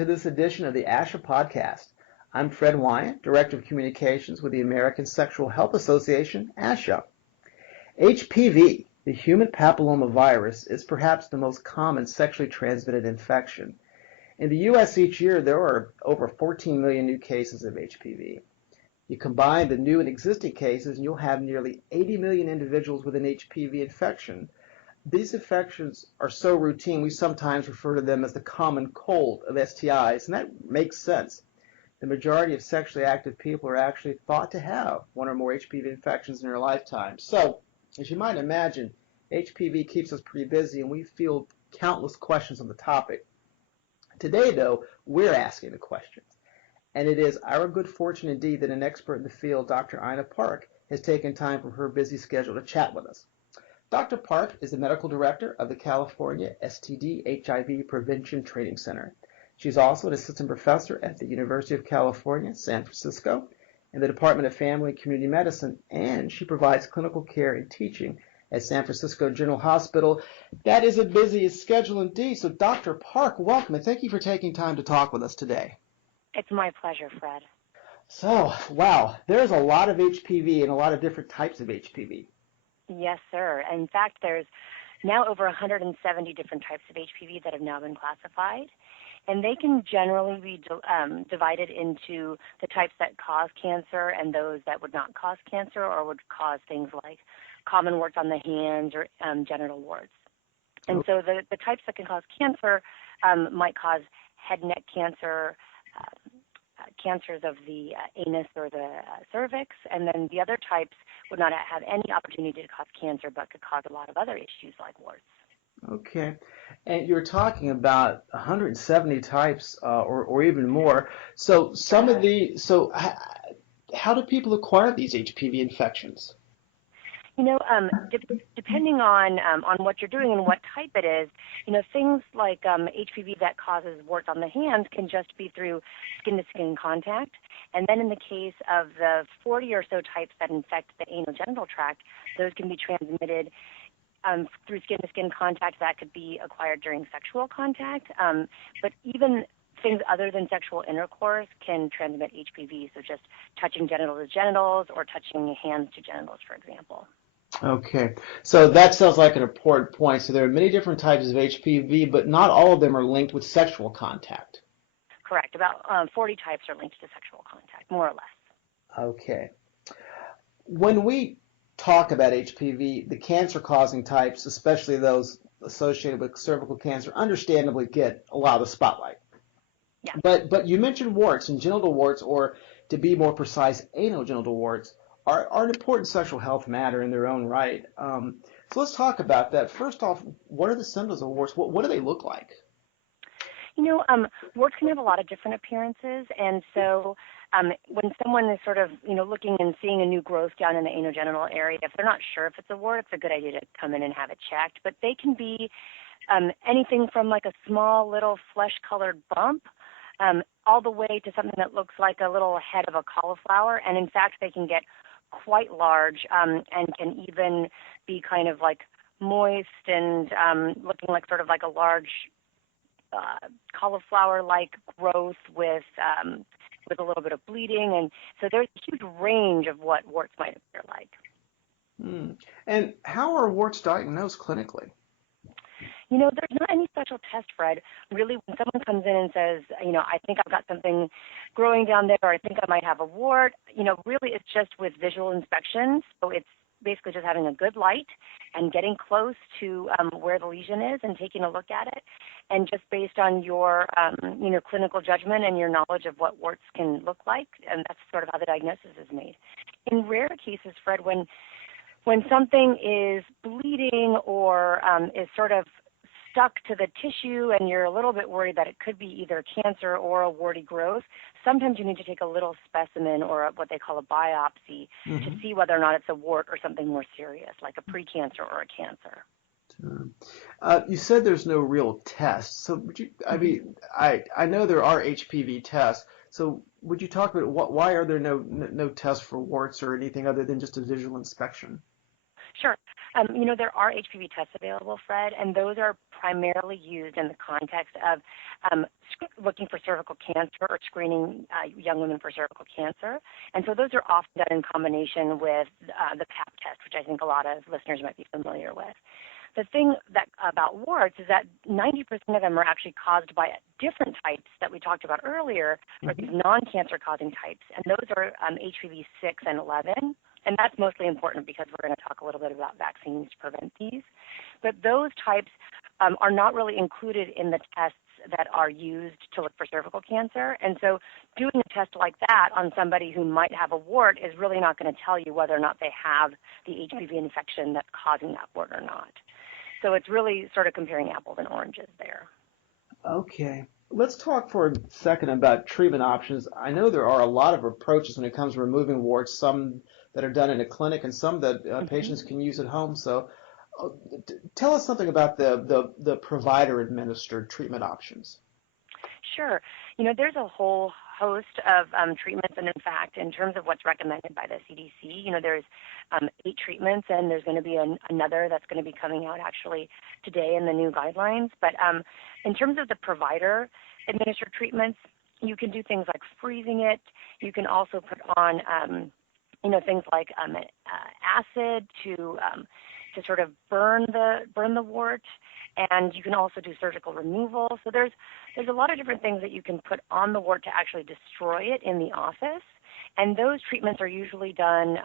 to this edition of the ASHA podcast. I'm Fred Wyand, Director of Communications with the American Sexual Health Association, ASHA. HPV, the human papillomavirus, is perhaps the most common sexually transmitted infection. In the U.S. each year, there are over 14 million new cases of HPV. You combine the new and existing cases, and you'll have nearly 80 million individuals with an HPV infection. These infections are so routine, we sometimes refer to them as the common cold of STIs, and that makes sense. The majority of sexually active people are actually thought to have one or more HPV infections in their lifetime. So, as you might imagine, HPV keeps us pretty busy, and we field countless questions on the topic. Today, though, we're asking the questions, and it is our good fortune indeed that an expert in the field, Dr. Ina Park, has taken time from her busy schedule to chat with us. Dr. Park is the medical director of the California STD HIV Prevention Training Center. She's also an assistant professor at the University of California, San Francisco, in the Department of Family and Community Medicine, and she provides clinical care and teaching at San Francisco General Hospital. That is a busy schedule indeed. So Dr. Park, welcome, and thank you for taking time to talk with us today. It's my pleasure, Fred. So, wow, there's a lot of HPV and a lot of different types of HPV. Yes, sir. In fact, there's now over 170 different types of HPV that have now been classified, and they can generally be divided into the types that cause cancer and those that would not cause cancer or would cause things like common warts on the hands or genital warts. And so the types that can cause cancer might cause head and neck cancer, cancers of the anus or the cervix, and then the other types would not have any opportunity to cause cancer but could cause a lot of other issues like warts. Okay. And you're talking about 170 types or even more. So how do people acquire these HPV infections? You know, depending on what you're doing and what type it is, you know, things like HPV that causes warts on the hands can just be through skin-to-skin contact. And then in the case of the 40 or so types that infect the anogenital tract, those can be transmitted through skin-to-skin contact that could be acquired during sexual contact. But even things other than sexual intercourse can transmit HPV, so just touching genital to genitals or touching hands to genitals, for example. Okay, so that sounds like an important point. So there are many different types of HPV, but not all of them are linked with sexual contact. Correct. About 40 types are linked to sexual contact, more or less. Okay. When we talk about HPV, the cancer-causing types, especially those associated with cervical cancer, understandably get a lot of the spotlight. Yeah. But you mentioned warts, and genital warts, or to be more precise, anogenital warts, are an important sexual health matter in their own right. So let's talk about that. First off, what are the symptoms of warts? What do they look like? You know, warts can have a lot of different appearances, and so when someone is sort of, you know, looking and seeing a new growth down in the anogenital area, if they're not sure if it's a wart, it's a good idea to come in and have it checked. But they can be anything from like a small little flesh-colored bump all the way to something that looks like a little head of a cauliflower, and in fact, they can get quite large and can even be kind of like moist and looking like sort of like a large cauliflower-like growth with a little bit of bleeding, and so there's a huge range of what warts might appear like. And how are warts diagnosed clinically? You know, there's not any special test, Fred. Really, when someone comes in and says, you know, I think I've got something growing down there, or I think I might have a wart, you know, really it's just with visual inspection. So it's basically just having a good light and getting close to where the lesion is and taking a look at it. And just based on your, you know, clinical judgment and your knowledge of what warts can look like, and that's sort of how the diagnosis is made. In rare cases, Fred, when something is bleeding or is sort of stuck to the tissue and you're a little bit worried that it could be either cancer or a warty growth, sometimes you need to take a little specimen or what they call a biopsy to see whether or not it's a wart or something more serious, like a precancer or a cancer. You said there's no real test. So would you, I mean, I know there are HPV tests. So would you talk about why are there no tests for warts or anything other than just a visual inspection? Sure. There are HPV tests available, Fred, and those are primarily used in the context of looking for cervical cancer or screening young women for cervical cancer. And so those are often done in combination with the Pap test, which I think a lot of listeners might be familiar with. The thing about warts is that 90% of them are actually caused by different types that we talked about earlier, or these non-cancer causing types, and those are HPV 6 and 11. And that's mostly important because we're going to talk a little bit about vaccines to prevent these. But those types are not really included in the tests that are used to look for cervical cancer. And so doing a test like that on somebody who might have a wart is really not going to tell you whether or not they have the HPV infection that's causing that wart or not. So it's really sort of comparing apples and oranges there. Okay. Let's talk for a second about treatment options. I know there are a lot of approaches when it comes to removing warts, some that are done in a clinic and some that patients can use at home. So tell us something about the provider-administered treatment options. Sure. There's a whole host of treatments, and in fact, in terms of what's recommended by the CDC, there's 8 treatments, and there's going to be another that's going to be coming out actually today in the new guidelines. But in terms of the provider-administered treatments, you can do things like freezing it. You can also put on, things like acid to sort of burn the wart. And you can also do surgical removal. So there's a lot of different things that you can put on the wart to actually destroy it in the office. And those treatments are usually done,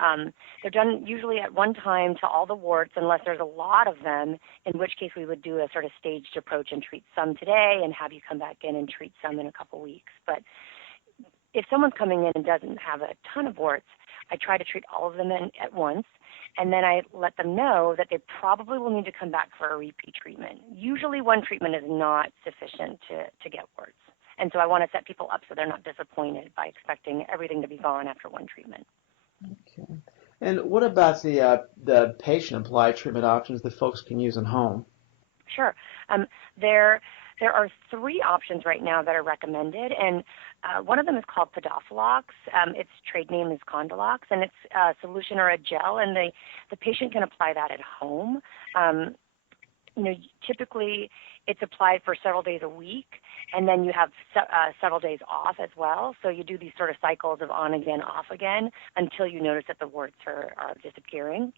they're done usually at one time to all the warts unless there's a lot of them, in which case we would do a sort of staged approach and treat some today and have you come back in and treat some in a couple weeks. But if someone's coming in and doesn't have a ton of warts, I try to treat all of them at once. And then I let them know that they probably will need to come back for a repeat treatment. Usually one treatment is not sufficient to get warts. And so I want to set people up so they're not disappointed by expecting everything to be gone after one treatment. Okay. And what about the patient-applied treatment options that folks can use at home? Sure. There are 3 options right now that are recommended, and one of them is called Podophilox. Its trade name is Condolox, and it's a solution or a gel, and the patient can apply that at home. Typically it's applied for several days a week, and then you have several days off as well. So you do these sort of cycles of on again, off again, until you notice that the warts are disappearing.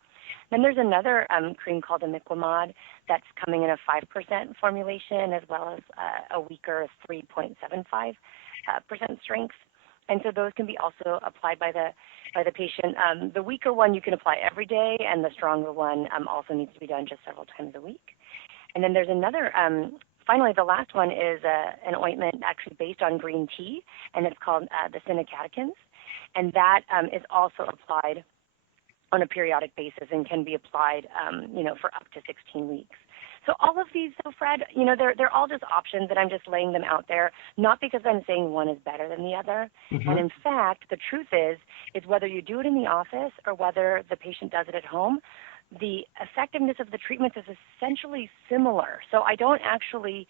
Then there's another cream called imiquimod that's coming in a 5% formulation as well as a weaker 3.75% strength. And so those can be also applied by the patient. The weaker one you can apply every day, and the stronger one also needs to be done just several times a week. And then there's another, finally the last one is an ointment actually based on green tea, and it's called the Cinecatechins. And that is also applied on a periodic basis and can be applied, for up to 16 weeks. So all of these, though, Fred, they're all just options, and I'm just laying them out there, not because I'm saying one is better than the other. Mm-hmm. And in fact, the truth is whether you do it in the office or whether the patient does it at home, the effectiveness of the treatments is essentially similar. So I don't actually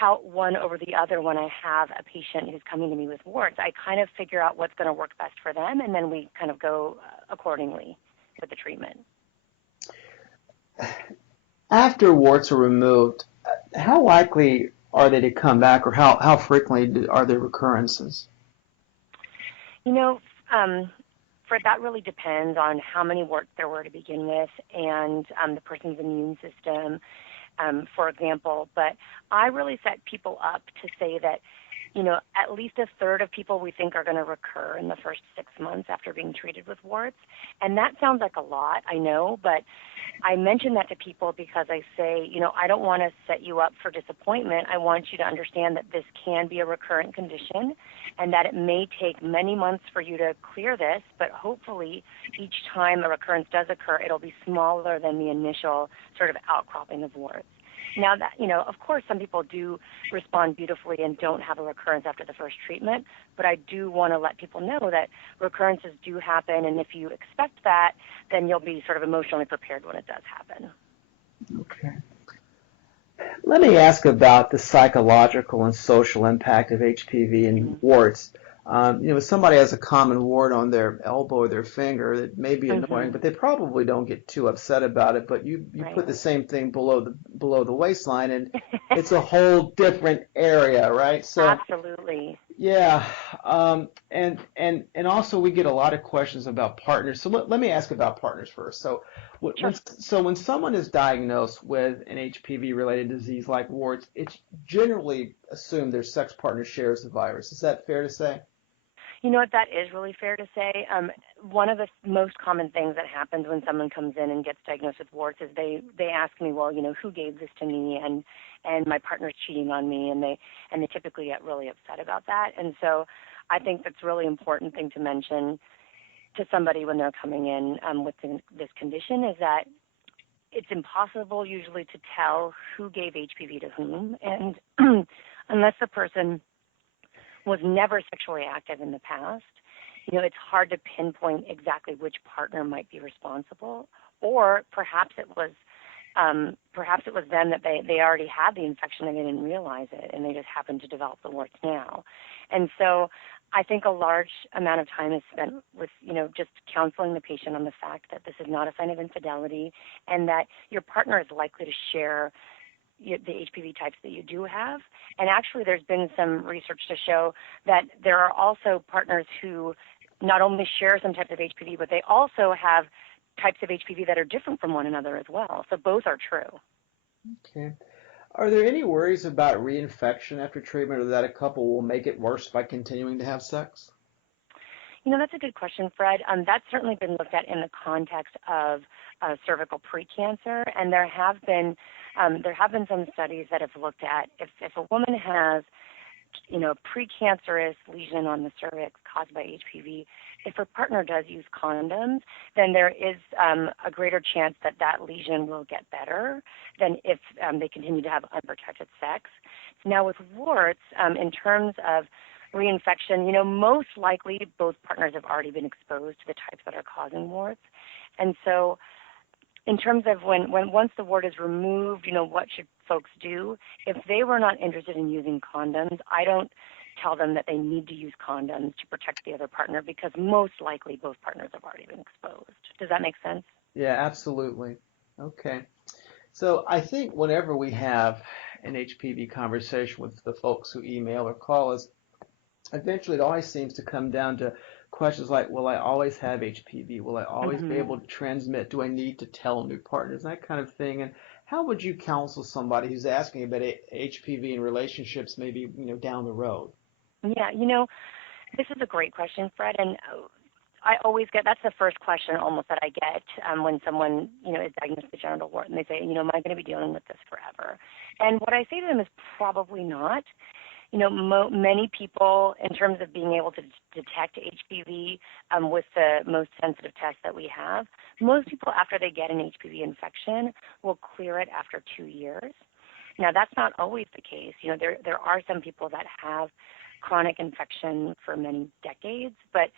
tout one over the other when I have a patient who's coming to me with warts. I kind of figure out what's going to work best for them, and then we kind of go accordingly with the treatment. After warts are removed, how likely are they to come back, or how frequently are there recurrences? Fred, that really depends on how many warts there were to begin with and the person's immune system, for example. But I really set people up to say that, at least a third of people we think are going to recur in the first 6 months after being treated with warts. And that sounds like a lot, I know, but I mention that to people because I say, I don't want to set you up for disappointment. I want you to understand that this can be a recurrent condition and that it may take many months for you to clear this, but hopefully each time a recurrence does occur, it'll be smaller than the initial sort of outcropping of warts. Now, that, of course, some people do respond beautifully and don't have a recurrence after the first treatment, but I do want to let people know that recurrences do happen, and if you expect that, then you'll be sort of emotionally prepared when it does happen. Okay. Let me ask about the psychological and social impact of HPV and warts. If somebody has a common wart on their elbow or their finger, it may be annoying, Mhm. but they probably don't get too upset about it. But you Right. put the same thing below the waistline, and it's a whole different area, right? So Absolutely. yeah, and also we get a lot of questions about partners. So let me ask about partners first. So Sure. when someone is diagnosed with an HPV related disease like warts, it's generally assumed their sex partner shares the virus. Is that fair to say? You know what? That is really fair to say. One of the most common things that happens when someone comes in and gets diagnosed with warts is they ask me, well, who gave this to me, and my partner's cheating on me, and they typically get really upset about that. And so, I think that's a really important thing to mention to somebody when they're coming in with this condition is that it's impossible usually to tell who gave HPV to whom, and unless the person was never sexually active in the past, it's hard to pinpoint exactly which partner might be responsible, or perhaps it was them that they already had the infection and they didn't realize it, and they just happened to develop the warts now. And so I think a large amount of time is spent with, just counseling the patient on the fact that this is not a sign of infidelity and that your partner is likely to share the HPV types that you do have. And actually, there's been some research to show that there are also partners who not only share some types of HPV, but they also have types of HPV that are different from one another as well. So both are true. Okay. Are there any worries about reinfection after treatment, or that a couple will make it worse by continuing to have sex? That's a good question, Fred. That's certainly been looked at in the context of cervical precancer, and there have been some studies that have looked at if a woman has a precancerous lesion on the cervix caused by HPV, if her partner does use condoms, then there is a greater chance that that lesion will get better than if they continue to have unprotected sex. Now with warts, in terms of reinfection, most likely both partners have already been exposed to the types that are causing warts. And so in terms of when once the wart is removed, what should folks do? If they were not interested in using condoms, I don't tell them that they need to use condoms to protect the other partner because most likely both partners have already been exposed. Does that make sense? Yeah, absolutely. Okay. So I think whenever we have an HPV conversation with the folks who email or call us, eventually it always seems to come down to questions like, will I always have HPV? Will I always be Mm-hmm. able to transmit? Do I need to tell new partners? That kind of thing. And how would you counsel somebody who's asking about HPV in relationships maybe, down the road? Yeah, this is a great question, Fred, and I always get that's the first question almost that I get when someone is diagnosed with genital wart, and they say, am I going to be dealing with this forever? And what I say to them is probably not. Many people, in terms of being able to detect HPV with the most sensitive test that we have, most people after they get an HPV infection will clear it after 2 years. Now, that's not always the case. There are some people that have chronic infection for many decades, but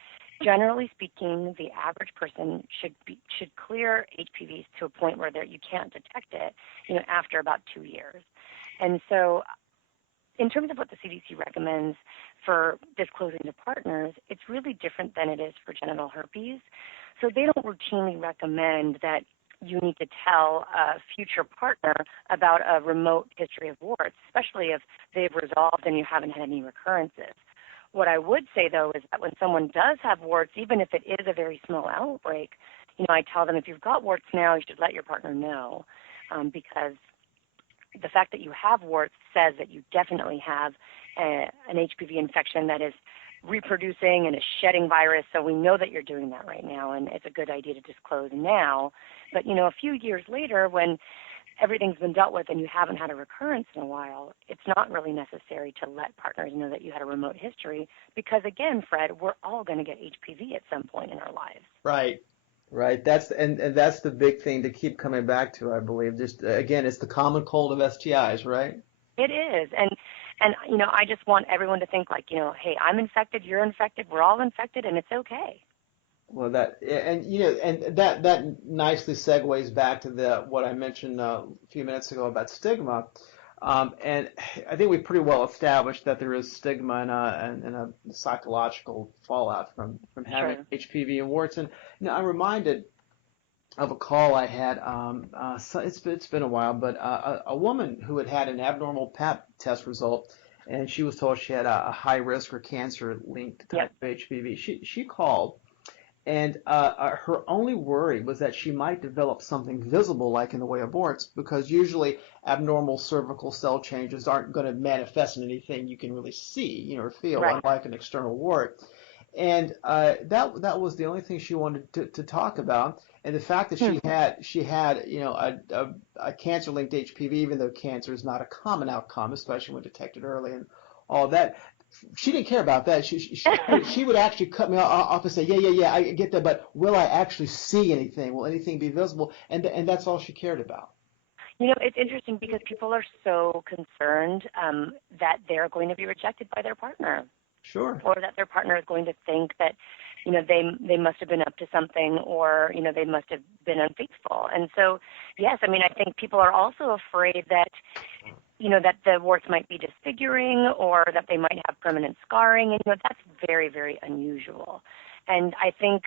generally speaking, the average person should clear HPVs to a point where you can't detect it, after about 2 years. And so in terms of what the CDC recommends for disclosing to partners, it's really different than it is for genital herpes. So they don't routinely recommend that you need to tell a future partner about a remote history of warts, especially if they've resolved and you haven't had any recurrences. What I would say, though, is that when someone does have warts, even if it is a very small outbreak, I tell them if you've got warts now, you should let your partner know because the fact that you have warts says that you definitely have an HPV infection that is reproducing and is shedding virus. So we know that you're doing that right now, and it's a good idea to disclose now. But, a few years later, when everything's been dealt with and you haven't had a recurrence in a while, it's not really necessary to let partners know that you had a remote history because, again, Fred, we're all going to get HPV at some point in our lives. Right. Right. And that's the big thing to keep coming back to, I believe. Just again, it's the common cold of STIs, right? It is. And I just want everyone to think like, hey, I'm infected, you're infected, we're all infected, and it's okay. Well, that nicely segues back to what I mentioned a few minutes ago about stigma. And I think we've pretty well established that there is stigma and a psychological fallout from having Sure. HPV and warts. And I'm reminded of a call I had. So it's been a while, but a woman who had an abnormal Pap test result, and she was told she had a high risk or cancer linked type Yep. of HPV. She called. And her only worry was that she might develop something visible, like in the way of warts, because usually abnormal cervical cell changes aren't going to manifest in anything you can really see, or feel, Right. unlike an external wart. And that was the only thing she wanted to talk about. And the fact that she had a cancer-linked HPV, even though cancer is not a common outcome, especially when detected early, and all that, she didn't care about that. She would actually cut me off and say, yeah, I get that, but will I actually see anything? Will anything be visible? And that's all she cared about. It's interesting because people are so concerned that they're going to be rejected by their partner, Sure. or that their partner is going to think that, they must have been up to something, or, they must have been unfaithful. And so, yes, I think people are also afraid that, that the warts might be disfiguring, or that they might have permanent scarring. And, that's very, very unusual. And I think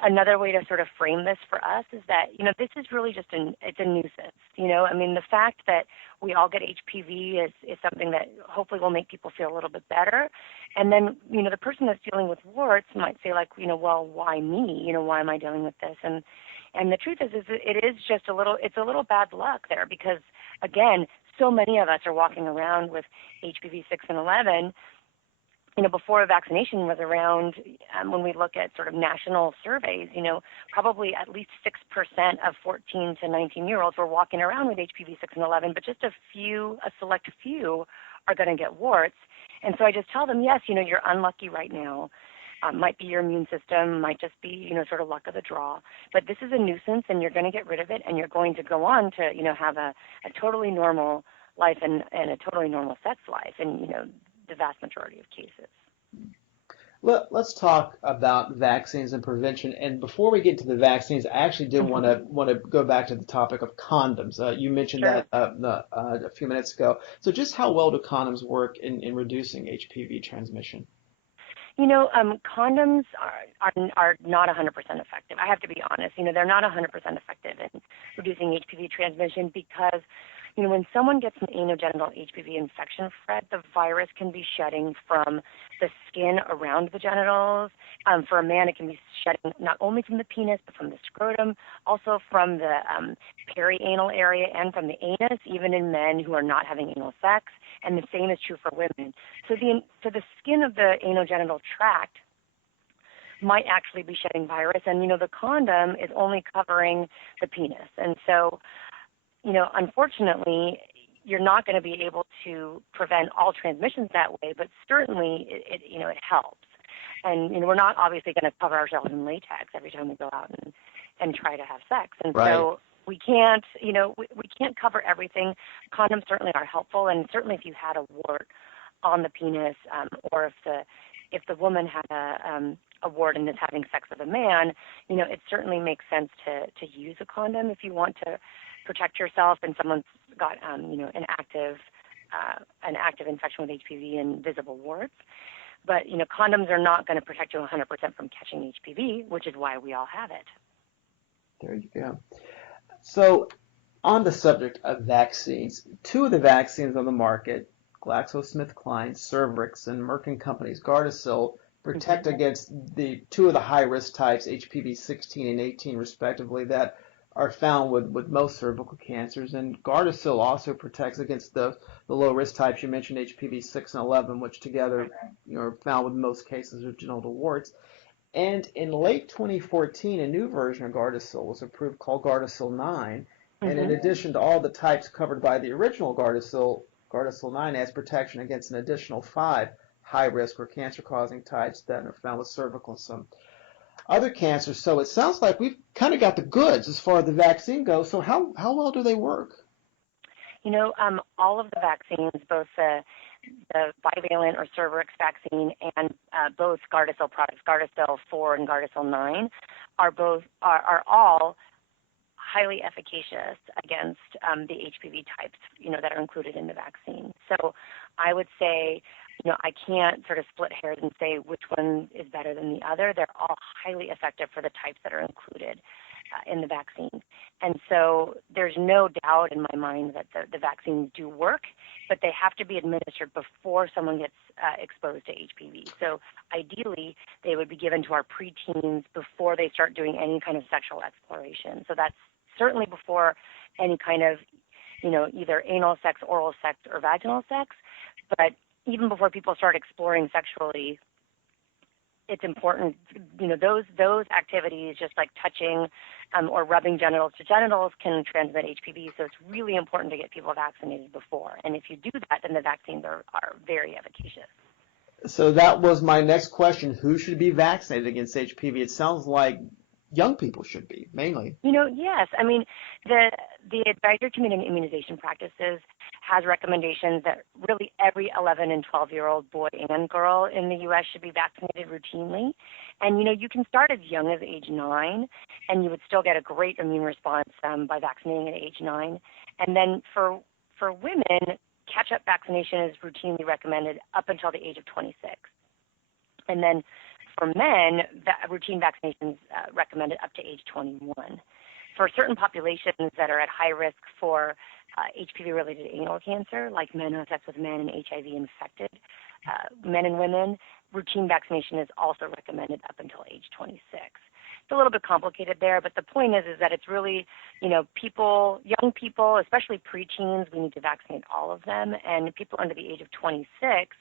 another way to sort of frame this for us is that, this is really just it's a nuisance. The fact that we all get HPV is something that hopefully will make people feel a little bit better. And then, the person that's dealing with warts might say, like, well, why me? Why am I dealing with this? And the truth is it is just it's a little bad luck there, because, again, so many of us are walking around with HPV 6 and 11. Before a vaccination was around, when we look at sort of national surveys, probably at least 6% of 14 to 19-year-olds were walking around with HPV 6 and 11, but just a select few are going to get warts. And so I just tell them, yes, you're unlucky right now. Might be your immune system, might just be, sort of luck of the draw. But this is a nuisance, and you're going to get rid of it, and you're going to go on to, have a totally normal life and a totally normal sex life in, the vast majority of cases. Let's talk about vaccines and prevention. And before we get to the vaccines, I actually did want to go back to the topic of condoms. You mentioned Sure. that a few minutes ago. So just how well do condoms work in reducing HPV transmission? Condoms are not 100% effective. I have to be honest. They're not 100% effective in reducing HPV transmission because, when someone gets an anogenital HPV infection, Fred, the virus can be shedding from the skin around the genitals. For a man, it can be shedding not only from the penis, but from the scrotum, also from the perianal area and from the anus, even in men who are not having anal sex. And the same is true for women. So the skin of the anogenital tract might actually be shedding virus, and the condom is only covering the penis. And so, unfortunately, you're not going to be able to prevent all transmissions that way, but certainly it helps. And we're not obviously going to cover ourselves in latex every time we go out and try to have sex. And Right. so we can't, we can't cover everything. Condoms certainly are helpful, and certainly if you had a wart on the penis, or if the woman had a wart and is having sex with a man, it certainly makes sense to use a condom if you want to protect yourself and someone's got an active infection with HPV and visible warts. But condoms are not going to protect you 100% from catching HPV, which is why we all have it. There you go. So on the subject of vaccines, two of the vaccines on the market, GlaxoSmithKline, Cervarix, and Merck & Company's Gardasil, protect against the two of the high-risk types, HPV 16 and 18 respectively, that are found with most cervical cancers. And Gardasil also protects against the low-risk types you mentioned, HPV 6 and 11, which together are found with most cases of genital warts. And in late 2014, a new version of Gardasil was approved called Gardasil 9. And in addition to all the types covered by the original Gardasil 9 has protection against an additional 5 high-risk or cancer-causing types that are found with cervical and some other cancers. So it sounds like we've kind of got the goods as far as the vaccine goes. So how well do they work? All of the vaccines, both the bivalent or Cervarix vaccine and both Gardasil products, Gardasil 4 and Gardasil 9, are all highly efficacious against the HPV types, that are included in the vaccine. So I would say, I can't sort of split hairs and say which one is better than the other. They're all highly effective for the types that are included in the vaccine. And so there's no doubt in my mind that the vaccines do work, but they have to be administered before someone gets exposed to HPV. So ideally, they would be given to our preteens before they start doing any kind of sexual exploration. So that's certainly before any kind of, either anal sex, oral sex, or vaginal sex. But even before people start exploring sexually, it's important, those activities, just like touching or rubbing genitals to genitals, can transmit HPV. So it's really important to get people vaccinated before. And if you do that, then the vaccines are very efficacious. So that was my next question. Who should be vaccinated against HPV? It sounds like young people should be, mainly. Yes. I mean, the Advisory Committee on Immunization Practices has recommendations that really every 11 and 12-year-old boy and girl in the U.S. should be vaccinated routinely. And, you can start as young as age 9, and you would still get a great immune response by vaccinating at age 9. And then for women, catch-up vaccination is routinely recommended up until the age of 26. And then for men, routine vaccinations recommended up to age 21. For certain populations that are at high risk for HPV-related anal cancer, like men who have sex with men and HIV-infected men and women, routine vaccination is also recommended up until age 26. It's a little bit complicated there, but the point is that it's really, young people, especially preteens, we need to vaccinate all of them, and people under the age of 26,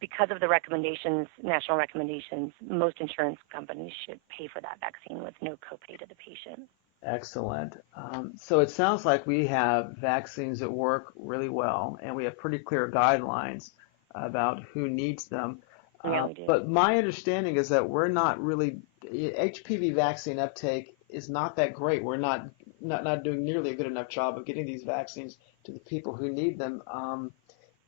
because of the recommendations, national recommendations, most insurance companies should pay for that vaccine with no copay to the patient. Excellent. So it sounds like we have vaccines that work really well, and we have pretty clear guidelines about who needs them. Yeah, we do. But my understanding is that we're not really, HPV vaccine uptake is not that great. We're not doing nearly a good enough job of getting these vaccines to the people who need them.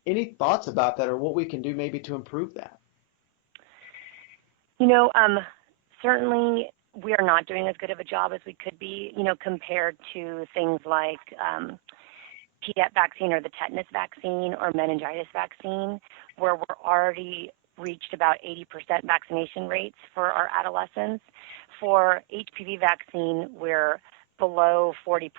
Any thoughts about that, or what we can do maybe to improve that? Certainly we are not doing as good of a job as we could be, compared to things like Tdap vaccine or the tetanus vaccine or meningitis vaccine, where we're already reached about 80% vaccination rates for our adolescents. For HPV vaccine, we're below 40%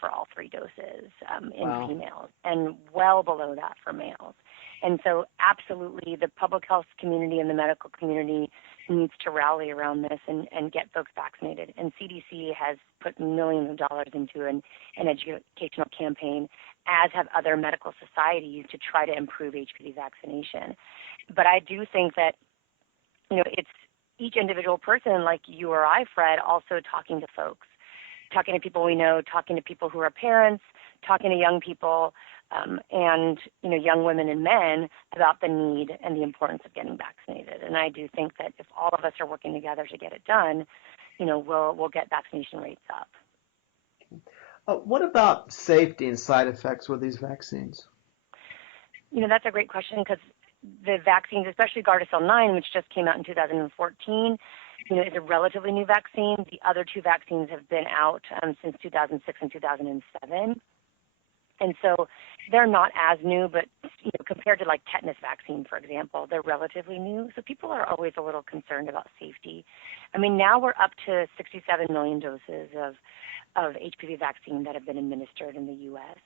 for all 3 doses in females, and well below that for males. And so absolutely the public health community and the medical community needs to rally around this and get folks vaccinated. And CDC has put millions of dollars into an educational campaign, as have other medical societies, to try to improve HPV vaccination. But I do think that, it's each individual person like you or I, Fred, also talking to folks, talking to people we know, talking to people who are parents, talking to young people, and young women and men about the need and the importance of getting vaccinated. And I do think that if all of us are working together to get it done, we'll get vaccination rates up. What about safety and side effects with these vaccines? That's a great question, because the vaccines, especially Gardasil 9, which just came out in 2014, is a relatively new vaccine. The other 2 vaccines have been out since 2006 and 2007. And so they're not as new, but compared to like tetanus vaccine, for example, they're relatively new. So people are always a little concerned about safety. I mean, now we're up to 67 million doses of HPV vaccine that have been administered in the U.S.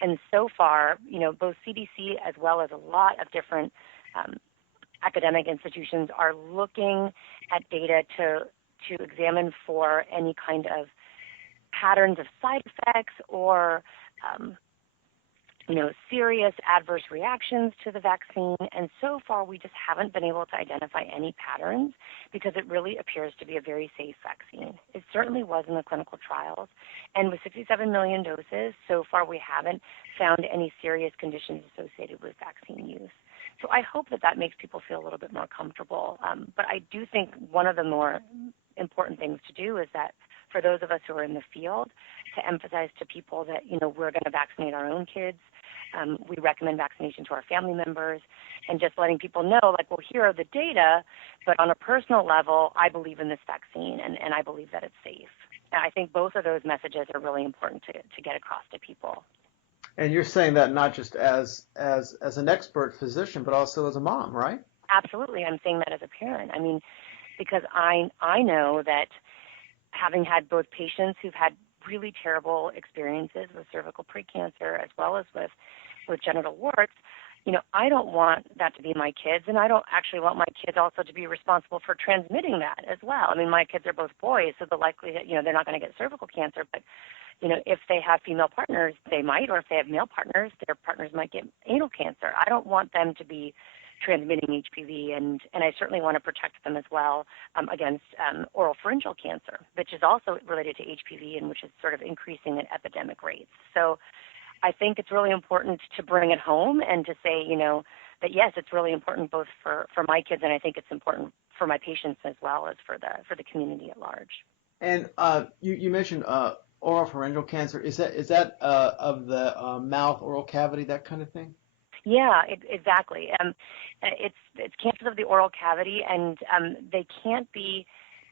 And so far, both CDC as well as a lot of different academic institutions are looking at data to examine for any kind of patterns of side effects or serious adverse reactions to the vaccine. And so far, we just haven't been able to identify any patterns, because it really appears to be a very safe vaccine. It certainly was in the clinical trials. And with 67 million doses, so far we haven't found any serious conditions associated with vaccine use. So I hope that makes people feel a little bit more comfortable. But I do think one of the more important things to do is that for those of us who are in the field, to emphasize to people that, we're going to vaccinate our own kids. We recommend vaccination to our family members, and just letting people know, here are the data, but on a personal level, I believe in this vaccine, and I believe that it's safe. I think both of those messages are really important to get across to people. And you're saying that not just as an expert physician, but also as a mom, right? Absolutely. I'm saying that as a parent. I mean, because I know that having had both patients who've had really terrible experiences with cervical precancer as well as with genital warts, I don't want that to be my kids, and I don't actually want my kids also to be responsible for transmitting that as well. I mean, my kids are both boys, so the likelihood, they're not going to get cervical cancer, but, if they have female partners, they might, or if they have male partners, their partners might get anal cancer. I don't want them to be transmitting HPV, and I certainly want to protect them as well against oral pharyngeal cancer, which is also related to HPV and which is sort of increasing at epidemic rates. So I think it's really important to bring it home and to say, that yes, it's really important both for my kids, and I think it's important for my patients as well as for the community at large. And you mentioned oral pharyngeal cancer. Is that of the mouth, oral cavity, that kind of thing? Yeah, exactly. It's cancers of the oral cavity, and they can't be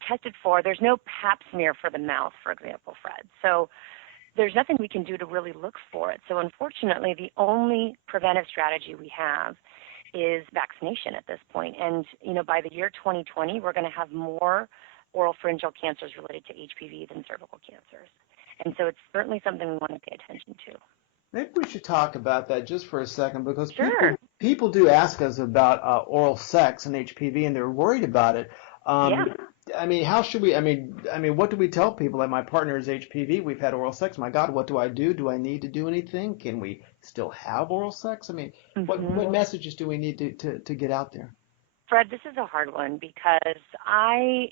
tested for. There's no pap smear for the mouth, for example, Fred. So there's nothing we can do to really look for it. So unfortunately, the only preventive strategy we have is vaccination at this point. And, by the year 2020, we're going to have more oral pharyngeal cancers related to HPV than cervical cancers. And so it's certainly something we want to pay attention to. Maybe we should talk about that just for a second, because Sure. people do ask us about oral sex and HPV, and they're worried about it. Yeah. I mean, how should we? I mean, what do we tell people? Like, my partner is HPV. We've had oral sex. My God, what do I do? Do I need to do anything? Can we still have oral sex? I mean, what messages do we need to get out there? Fred, this is a hard one because I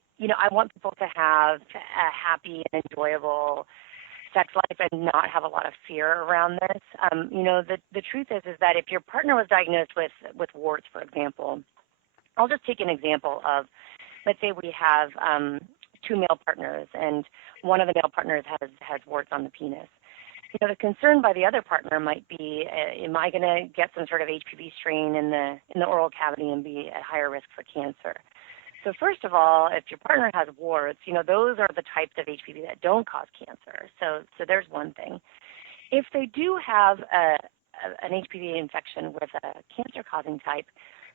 want people to have a happy and enjoyable sex life and not have a lot of fear around this. The truth is that if your partner was diagnosed with warts, for example, I'll just take an example of, let's say we have two male partners and one of the male partners has warts on the penis. The concern by the other partner might be, am I going to get some sort of HPV strain in the oral cavity and be at higher risk for cancer? So first of all, if your partner has warts, those are the types of HPV that don't cause cancer. So there's one thing. If they do have an HPV infection with a cancer-causing type,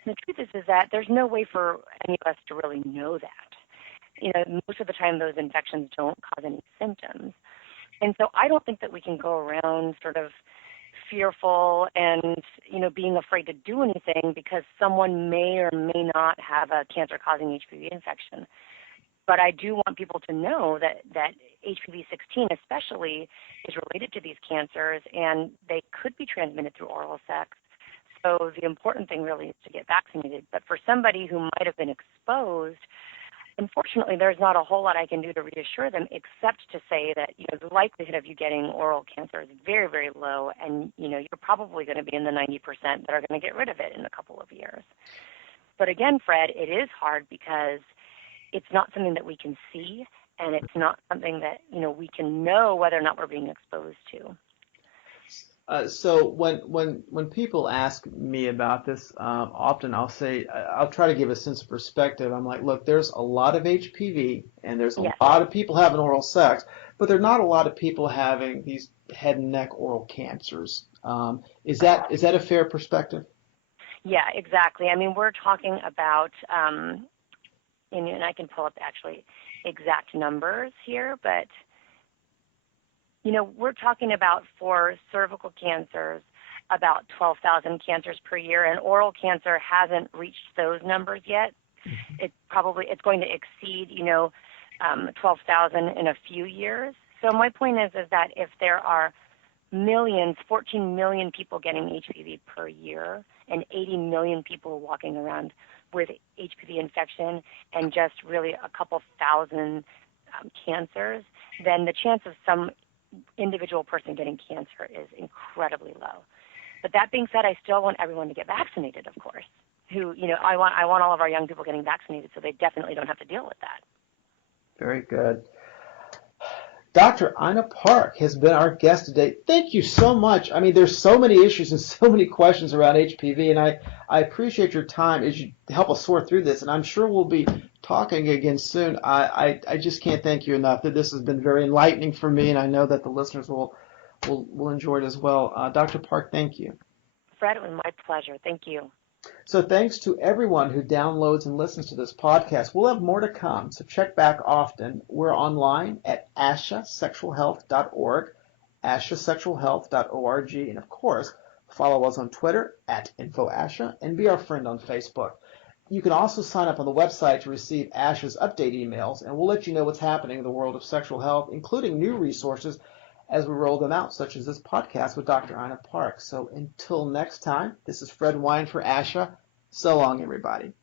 the truth is that there's no way for any of us to really know that. Most of the time those infections don't cause any symptoms. And so I don't think that we can go around sort of fearful and, being afraid to do anything because someone may or may not have a cancer-causing HPV infection. But I do want people to know that HPV-16 especially is related to these cancers, and they could be transmitted through oral sex. So the important thing really is to get vaccinated. But for somebody who might have been exposed, unfortunately, there's not a whole lot I can do to reassure them except to say that, the likelihood of you getting oral cancer is very, very low, and, you're probably going to be in the 90% that are going to get rid of it in a couple of years. But again, Fred, it is hard because it's not something that we can see, and it's not something that, we can know whether or not we're being exposed to. So when people ask me about this, often I'll say, I'll try to give a sense of perspective. I'm like, look, there's a lot of HPV and there's a lot of people having oral sex, but there are not a lot of people having these head and neck oral cancers. Is that a fair perspective? Yeah, exactly. I mean, we're talking about, and I can pull up actually exact numbers here, but we're talking about for cervical cancers about 12,000 cancers per year, and oral cancer hasn't reached those numbers yet. It's going to exceed 12,000 in a few years. So my point is that if there are 14 million people getting HPV per year, and 80 million people walking around with HPV infection, and just really a couple thousand cancers, then the chance of some individual person getting cancer is incredibly low. But that being said, I still want everyone to get vaccinated, of course. I want all of our young people getting vaccinated so they definitely don't have to deal with that. Very good. Dr. Ina Park has been our guest today. Thank you so much. I mean, there's so many issues and so many questions around HPV, and I appreciate your time as you help us sort through this, and I'm sure we'll be talking again soon. I just can't thank you enough. That this has been very enlightening for me, and I know that the listeners will enjoy it as well. Dr. Park, thank you. Fred, it was my pleasure. Thank you. So thanks to everyone who downloads and listens to this podcast. We'll have more to come, so check back often. We're online at ASHAsexualhealth.org, ASHAsexualhealth.org, and of course, follow us on Twitter at InfoASHA, and be our friend on Facebook. You can also sign up on the website to receive ASHA's update emails, and we'll let you know what's happening in the world of sexual health, including new resources as we roll them out, such as this podcast with Dr. Ina Park. So until next time, this is Fred Wyand for ASHA. So long, everybody.